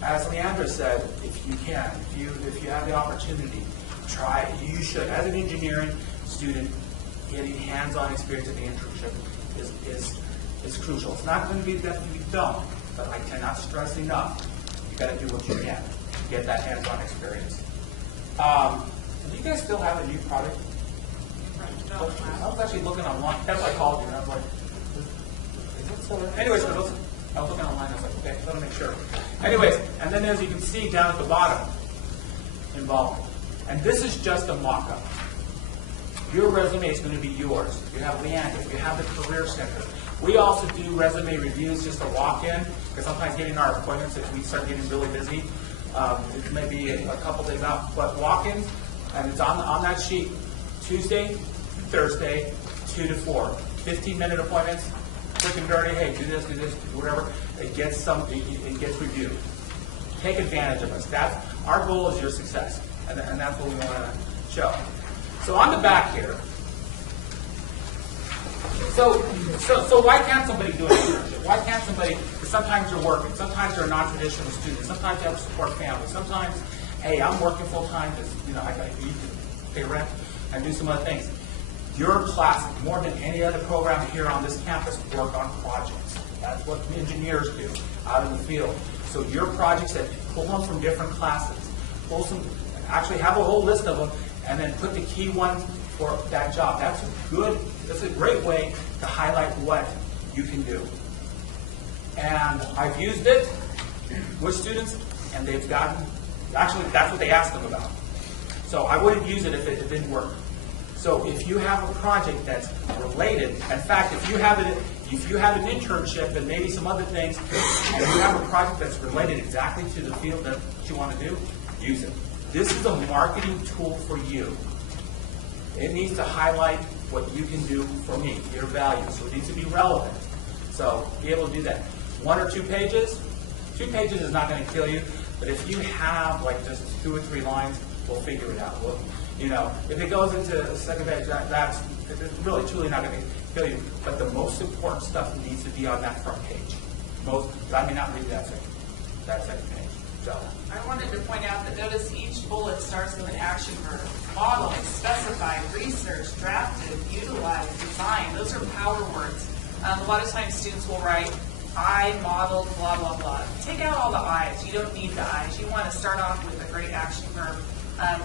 Leandra said, if you can, if you have the opportunity, try it. You should. As an engineering student, getting hands-on experience at the internship is crucial. It's not going to be that you don't, but I cannot stress enough. You got to do what you can to get that hands-on experience. Do you guys still have a new product? I was actually looking online. That's why I called you, and I was like, is it still there? Anyways, I was looking online. I was like, okay, I want to make sure. Anyways, and then as you can see down at the bottom, involvement. And this is just a mock-up. Your resume is going to be yours. You have Leandra. You have the Career Center. We also do resume reviews, just a walk-in, because sometimes getting our appointments, if we start getting really busy, it may be a couple days out. But walk-ins, and it's on that sheet, Tuesday, Thursday, 2 to 4. 15-minute appointments, quick and dirty. Hey, do this, do whatever. It gets reviewed. Take advantage of us. Our goal is your success, and that's what we want to show. So on the back here. So why can't somebody do an internship? Why can't somebody? Because sometimes you're working. Sometimes you're a non-traditional student. Sometimes you have to support family. Sometimes, hey, I'm working full time because I got to pay rent and do some other things. Your class, more than any other program here on this campus, work on projects. That's what engineers do out in the field. So your projects that pull them from different classes, pull some, actually have a whole list of them, and then put the key ones for that job. That's a great way to highlight what you can do. And I've used it with students, and they've gotten, actually that's what they asked them about. So I wouldn't use it if it didn't work. So if you have a project that's related, in fact, if you have an internship and maybe some other things, and you have a project that's related exactly to the field that you want to do, use it. This is a marketing tool for you. It needs to highlight what you can do for me, your value. So it needs to be relevant. So be able to do that. 1 or 2 pages. 2 pages is not going to kill you, but if you have like just 2 or 3 lines, we'll figure it out. If it goes into the second page, that's really truly not going to kill you. But the most important stuff needs to be on that front page. I may not read that second page. So I wanted to point out that notice each bullet starts with an action verb. Modeled, specified, research, drafted, utilized, designed. Those are power words. A lot of times students will write, I modeled, blah, blah, blah. Take out all the I's. You don't need the I's. You want to start off with a great action verb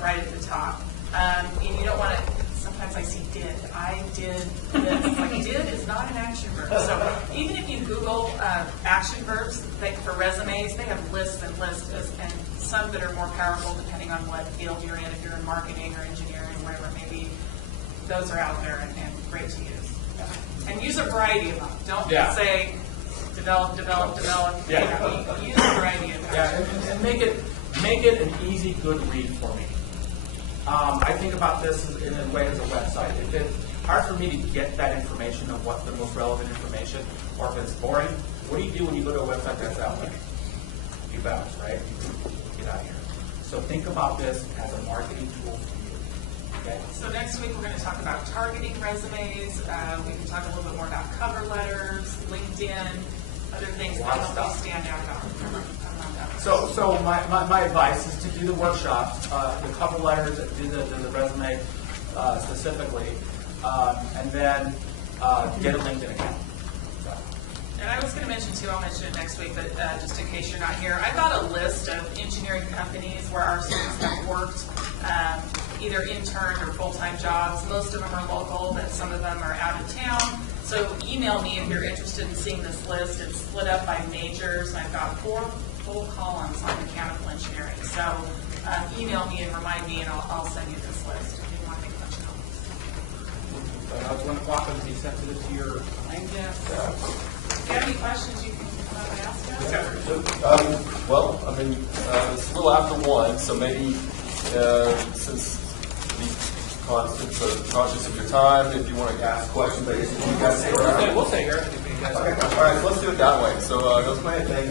right at the top. And you don't want to, sometimes I see did. I did this. Like did is not an action verb. So even if you Google action verbs for resumes, they have lists and lists, and some that are more powerful depending on what field you're in. If you're in marketing or engineering, whatever it may be, those are out there and great to use. And use a variety of them. Don't just say develop. Yeah. Use a variety of them. Yeah, and make it an easy, good read for me. I think about this in a way as a website. If it's hard for me to get that information of what the most relevant information, or if it's boring, what do you do when you go to a website that's out there? You bounce, right? Get out of here. So think about this as a marketing tool for you. Okay? So next week we're going to talk about targeting resumes. We can talk a little bit more about cover letters, LinkedIn, other things that help you stand out about. So my advice is to do the workshops, the cover letters, do the resume specifically, and then get a LinkedIn account. So. And I was going to mention too, I'll mention it next week, but just in case you're not here, I've got a list of engineering companies where our students have worked, either intern or full-time jobs. Most of them are local, but some of them are out of town. So email me if you're interested in seeing this list. It's split up by majors. I've got 4 full columns on mechanical engineering. So email me and remind me, and I'll send you this list if you want to make a bunch of copies. Now it's 1 o'clock. I'm going to be sensitive to your time. Yeah. If you have any questions, you can ask us. It's a little after 1, so maybe since these constants are conscious of your time, if you want to ask questions, I guess you guys say We'll stay here. Okay. All right, so let's do it that way. So let's go ahead and thank